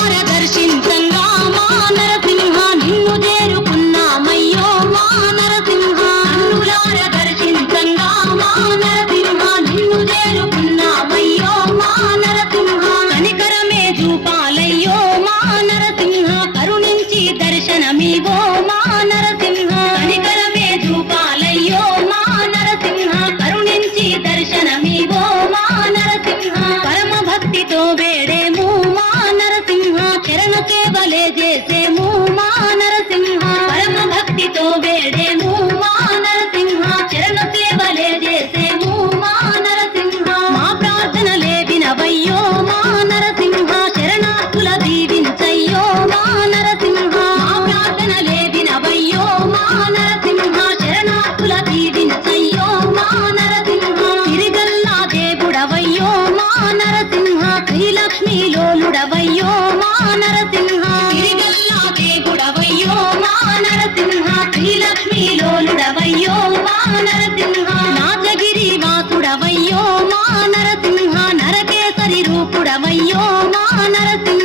కన్నులార దర్శించంగా మా నరసింహ నిన్ను చేరుకున్నామయ్యో మా నరసింహ కన్నులార దర్శించంగా మా నరసింహ నిన్ను చేరుకున్నామయ్యో మా నరసింహ కనికరమే చూపాలయ్యో మా నరసింహ కరుణించి దర్శనమివో మా నరసింహ కనికరమే చూపాలయ్యో మా నరసింహ కరుణించి దర్శనమివో మా నరసింహ పరమ భక్తితో వేడేము మా నరసింహ చరణ సేవలే చేసేము మా నరసింహ పరమ భక్తితో వేడేము మా నరసింహ చరణ సేవలే చేసేము మా నరసింహ మా ప్రార్థనలే వినవయ్యో మా నరసింహ శరణార్థుల దీవించయ్యో మా నరసింహ మా ప్రార్థనలే వినవయ్యో మా నరసింహ శరణార్థుల దీవించయ్యో మా నరసింహ తిరిగల్లా దేవుడవయ్యో మా నరసింహ శ్రీలక్ష్మీ లోలుడవయ్యో మా నరసింహ తిరిగల్లా దేవుడవయ్యో మా నరసింహ శ్రీలక్ష్మీ లోలుడవయ్యో మా నరసింహ నాచగిరి వాసుడవయ్యో మా నరసింహ నరకేసరి రూపుడవయ్యో మా నరసింహ